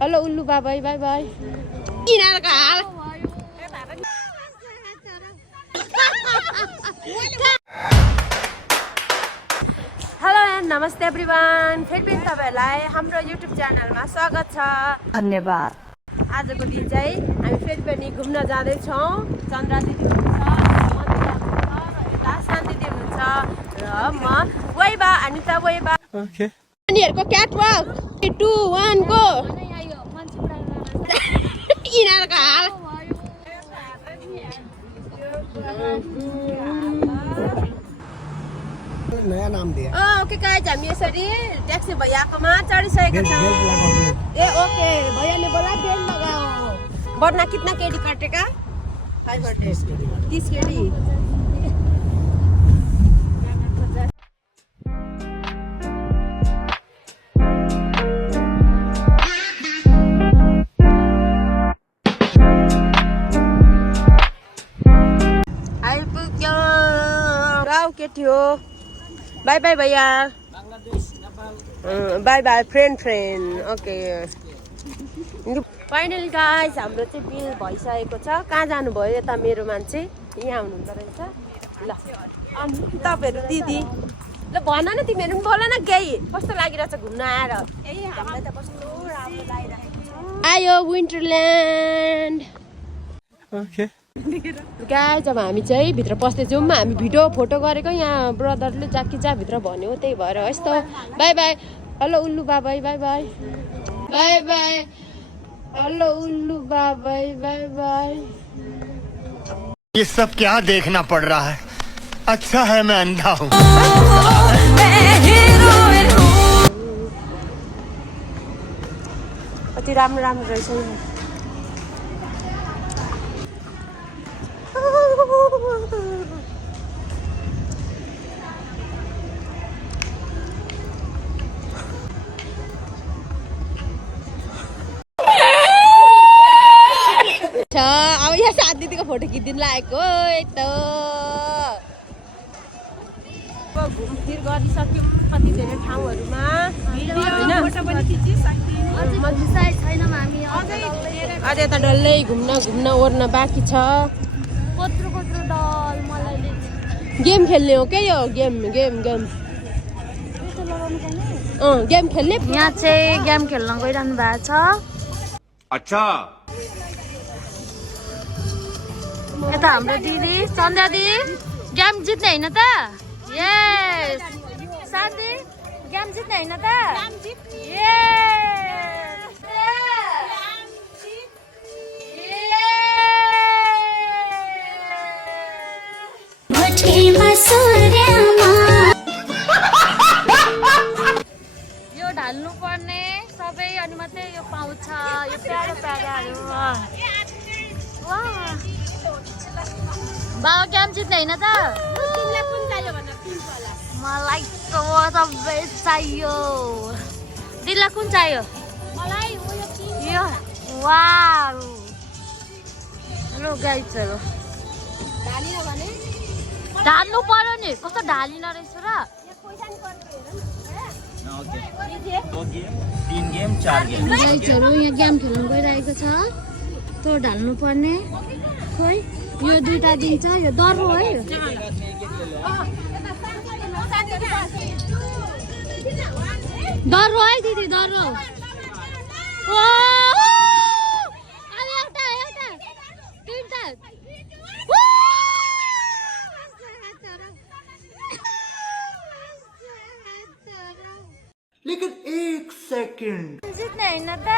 Hello उल्लू bye-bye by by यिनीहरुको हाल hello and नमस्ते एभ्रिवान फेरि पनि तपाईहरुलाई हाम्रो युट्युब च्यानलमा स्वागत छ धन्यवाद आजको दिन चाहिँ हामी फेरि पनि घुम्न जाँदै छौं चन्द्रा दिदी हुनुहुन्छ यता शान्ति दिदी हुनुहुन्छ र म वैबा अनिता वैबा ओके यिनीहरुको क्याटवक 3 2 1 गो यिनीहरुको हाल नयाँ नाम दिए ओके गाइज हामी यसरी ट्याक्सी भैयाकोमा चढिसकेका छौं ए ओके भैयाले बोला बेल लगाओ वरना कितना केडी काटेगा 5 30 केडी आइपुग्यो गाउँ केटी हो बाय बाय भैया bye bye friend okay finally guys हाम्रो चाहिँ बिल भइसकेको छ कहाँ जानुभयो यता मेरो मान्छे यहाँ हुनुहुँदो रहेछ ल अनि तपाईहरु दिदी ल भन न तिमीहरु पनि बोल न केही कस्तो लागिरहेछ घुम्न आएर हामीलाई त कस्तो राम्रो लागिरहेको छ आयो विन्टरल्यान्ड ओके गाइस अब हामी चाहिँ भित्र पस्दै जाउँ हामी भिडियो फोटो गरेको यहाँ ब्रदरले जाकी जा भित्र भन्यो त्यही भएर यस्तो बाय बाय हेलो उल्लू बाबाई bye bye bye bye hello उल्लू बाबाई बाय बाय ये सब क्या देखना पड़ रहा है अच्छा है मैं अंधा हूँ कति राम्रो राम्रो रहेछ अब यहाँ साथ दिदीको फोटो खिचिदिनु लागेको यस्तो घुमफिर गरिसक्यो कति धेरै ठाउँहरूमा अझ यता डल्लै घुम्न ओर्न बाँकी छ गेम खेल्ने हो क्या यो गेम खेल्ने यहाँ चाहिँ गेम खेल्न गइरहनु भएको छ अच्छा यता हाम्रो दिदी सन्ध्या दिदी गेम जित्ने होइन त यस शान्ति गेम जित्ने होइन त यो ढाल्नु पर्ने सबै अनि मात्रै यो पाउँछ यो प्यारो प्याराहरू बाबा गेम जित्ने होइन त मलाई सबै चाहियो दिदीलाई कुन चाहियो यो वाउ हेलो गाइजहरू ढाल्नु पर्यो नि कस्तो ढालिन रहेछ र 3 गेम 4 गेम गाइजहरू यहाँ गेम खेल्नु गइरहेको छ त्यो ढाल्नु पर्ने खोइ यो दुईटा दिन्छ यो दर्रो है दर्रो है दिदी दर्रो लेकिन 1 सेकंड जित्ने होइन त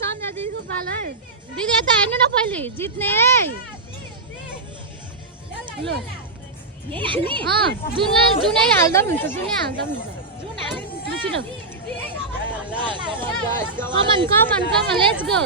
चन्द्र दिदीको पालो है दिदी यता हेर्नु न पहिले जित्ने है ल जुनै हाल्दा पनि हुन्छ जुनै हाल्दा पनि हुन्छ कमन लेट्स गो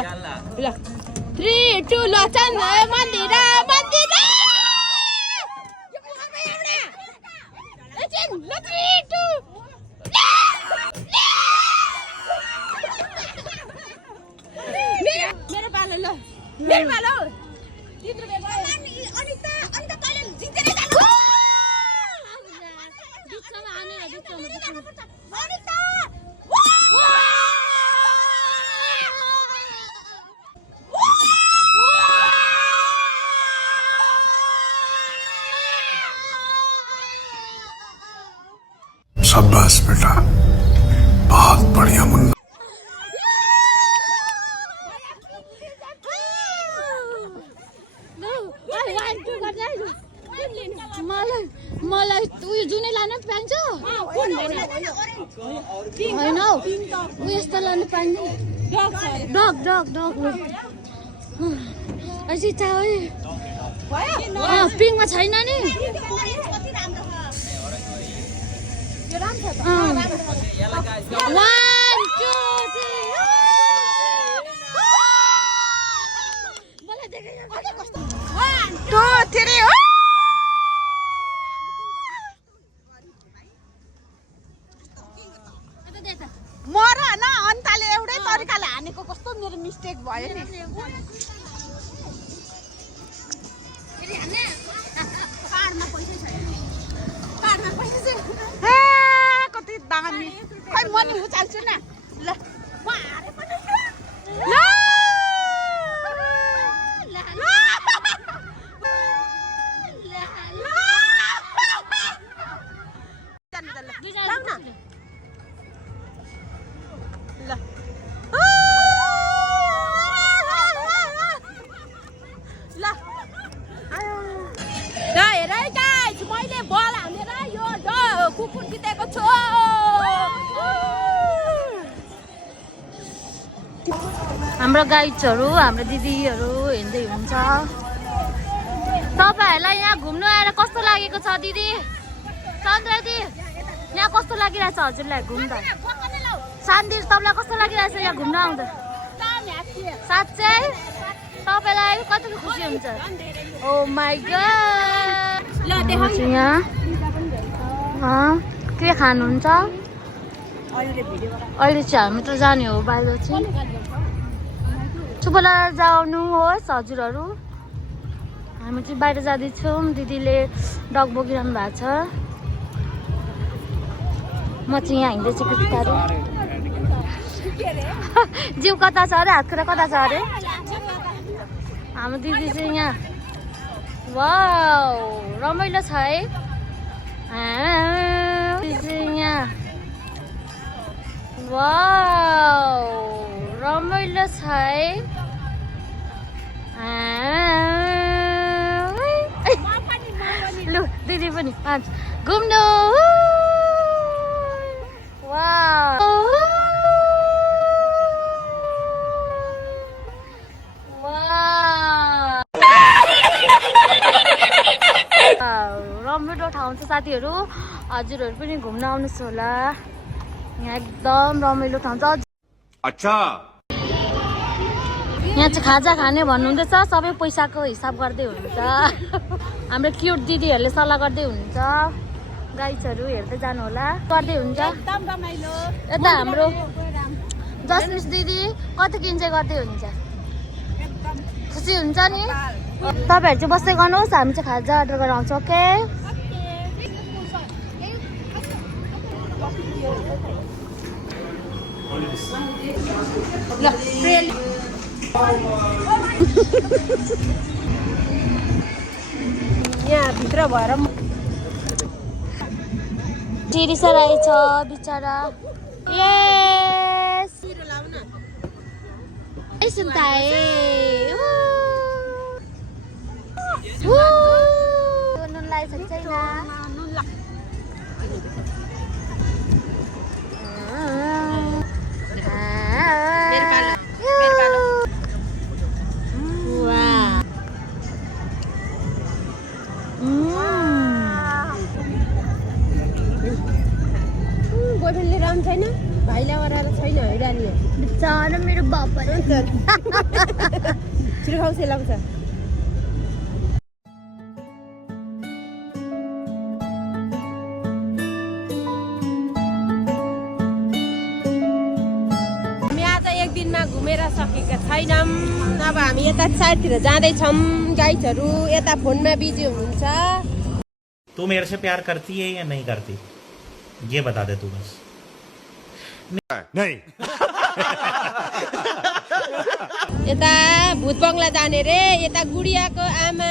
ल 3 2 ल चल मन्दिर मन्दिर एकछिन ल 3 2 मेरो पालो ल मेरो पालो तिम्रो बेला अनिता अनिता कहिले जितेर जानु बिचमा आनेर बिचमा अनिता शाबाश बेटा बहुत बढ़िया मुन्ना मलाई उयो जुनै लान पाइन्छ होइन हौ ऊ यस्तो लानु पाइन्छ डग डग डग इच्छा हो पिङमा छैन नि One, two, three. One, two, three. मर न अन्ताले एउटै तरिकाले हानेको कस्तो मेरो मिस्टेक भयो नि कति दामी खै म नि उचाल्छु न ल म हारे पनि ल कुकुर जितेको छु हाम्रो गाइडहरू हाम्रो दिदीहरू हिँड्दै हुन्छ तपाईहरुलाई यहाँ घुम्नु आएर कस्तो लागेको छ दिदी चन्द्र दिदी यहाँ कस्तो लागिरहेछ हजुरलाई घुम्दा शान्ति तपाईलाई कस्तो लागिरहेछ यहाँ घुम्न आउँदा साच्चै तपाईलाई कति खुसी हुन्छ ओ माय गॉड ल देखाउनु यहाँ के खानुहुन्छ अहिले चाहिँ हामी त जाने हो बाहिर चाहिँ चुपला जानुहोस् हजुरहरू हामी चाहिँ बाहिर जाँदैछौँ दिदीले डग बोकिरहनु भएको छ म चाहिँ यहाँ हिँड्दैछु बिस्तारै जिउ कता छ अरे हात खुट्टा कता छ अरे हाम्रो दिदी चाहिँ यहाँ वाउ रमाइलो छ है यहाँ वाउ रमाइलो छ है लु दिदी पनि घुम्नु वाउ रमाइलो ठाउँ छ साथीहरू हजुरहरू पनि घुम्न आउनुहोस् होला यहाँ एकदम रमाइलो ठाउँ छ अच्छा यहाँ चाहिँ खाजा खाने भन्नुहुँदैछ सबै पैसाको हिसाब गर्दै हुनुहुन्छ हाम्रो क्युट दिदीहरूले सल्लाह गर्दै हुनुहुन्छ गाइड्सहरू हेर्दै जानु होला गर्दै हुन्छ यता हाम्रो जसमिस दिदी कति किन्छ गर्दै हुन्छ खुसी हुन्छ नि तपाईहरु चाहिँ बस्दै गर्नुहोस् हामी चाहिँ खाजा अर्डर गरेर आउँछौँ ओके यहाँ भित्र भएर चिरिसा रहेछ बिचरा यस सुन्ताए नुन लगाइछ कि छैन बोयफ्रेन्ड लिएर आउनु छैन भाइलाई ओराएर छैन हैरानी हो बिचारा मेरो बाबा छिटो खाउ सेलाउँछ हामी आज एक दिनमा घुमेर सकेका छैनौँ अब हामी यता साइडतिर जाँदैछौँ गाइजहरू यता फोनमा बिजी हुनुहुन्छ तू मेरे से प्यार करती है या नहीं करती ये बता दे तू बस नहीं यता भूत बङ्गला जाने रे यता गुडियाको आमा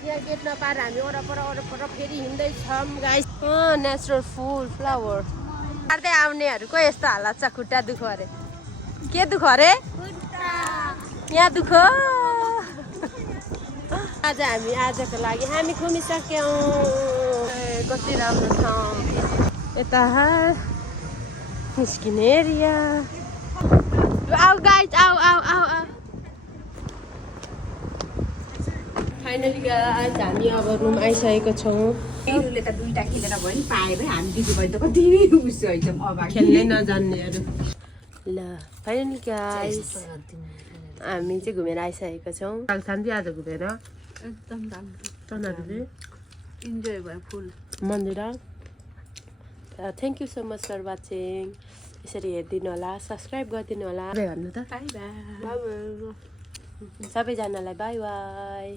त्यहाँ गेट नपाएर हामी वरपर फेरि हिँड्दैछौँ गाइस नेचुरल फुल फ्लावर काट्दै आउनेहरूको यस्तो हालत छ खुट्टा दुखो अरे के दुखो अरे यहाँ दुखो आज हामी आजको लागि हामी घुमिसक्यौँ कति राम्रो ठाउँ यता निस्किने एरिया आऊ गाइज आऊ आऊ आऊ आऊ फाइनली गाइज हामी अब रुम आइसकेको छौँ तिनीहरूले त दुईटा खेलेर भयो नि पाए भए हामी दिदीबहिनी त कति उस भइछौँ अब खेल्नै नजान्नेहरू ल फाइनली गाइज हामी चाहिँ घुमेर आइसकेको छौँ खान्छ आज घुमेर एकदम राम्रो तनाहरूले इन्जोय भयो फुल मन्दिर thank you so much for watching यसरी हेरिदिनु होला सब्सक्राइब गरिदिनु होला भन्नु त बाई बाई सबैजनालाई बाई बाई